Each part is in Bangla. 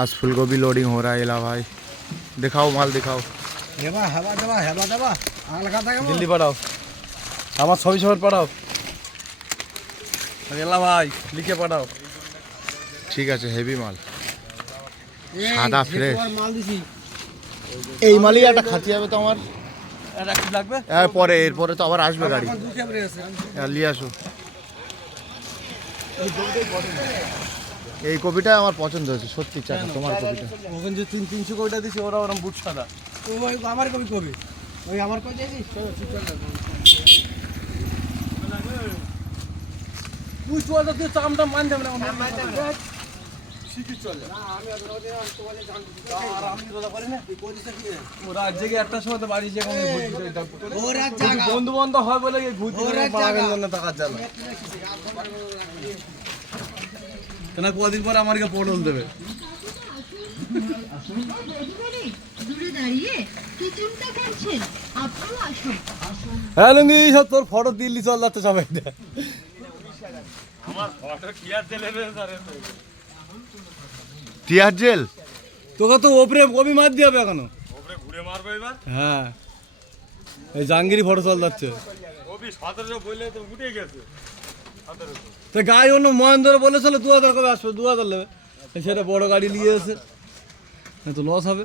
आज फूलगोभी लोडिंग हो रहा है इला भाई। दिखाओ माल दिखाओ। দিল্লি পাঠাও, আমার ছবি ছবি পাঠাও, এলা ভাই লিখে পাঠাও। ঠিক আছে, হেভি মাল, সাদা ফ্রেশ মাল দিছি। এই মালই একটা খাতি হবে তো আমার। এটা কি লাগবে? পরে এরপরে তো আবার আসবে গাড়ি। নিয়ে আসো। এই কপিটা আমার পছন্দ হয়েছে সত্যি। চাচা তোমার কপিটা ওখানে যে 300 কোটা দিছি ওরা ওরকম বুট সাদা। ওই আমার কবি কবি ওই আমার কই দিয়েছিস তুই চল তো, তুই চামটা মান দেব না শিখি চলে না। আমি তোমাকে জানতে আর আমি দাদা পারি না। তুই করিস কি ও রাত জেগে একটা সময় তো বাড়ি যে কোন ও রাত জায়গা বন্ধু বান্ধব হয় বলে এই ঘুরতে পাড়াবেন জন্য টাকা জানা কেন। কদিন পরে আমাকে পটল দেবে। হ্যাঁ লুঙ্গি সব তোর ফটো দিল্লি চল যাচ্ছে সবাই। আমার ফটো কি আর দিলে রে স্যার? টিয়ার জেল তোকে তো ওপরে কবি মার দিয়ে হবে এখনো। ওপরে ঘুরে মারবো এবার। হ্যাঁ এই জাহাঙ্গীরি ফটো চল যাচ্ছে। কবি 1700 বললে তো উঠে গেছে 1700। তো গাড়ি অন্য মহেন্দ্র বলেছিল 2000 কবে আসবে, 2000 নেবে। সেটা বড় গাড়ি নিয়ে এসে তো লস হবে।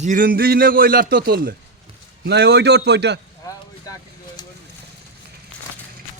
জিরুন দিস না কইলার তো তুললে না ওইটা ওট পয়টা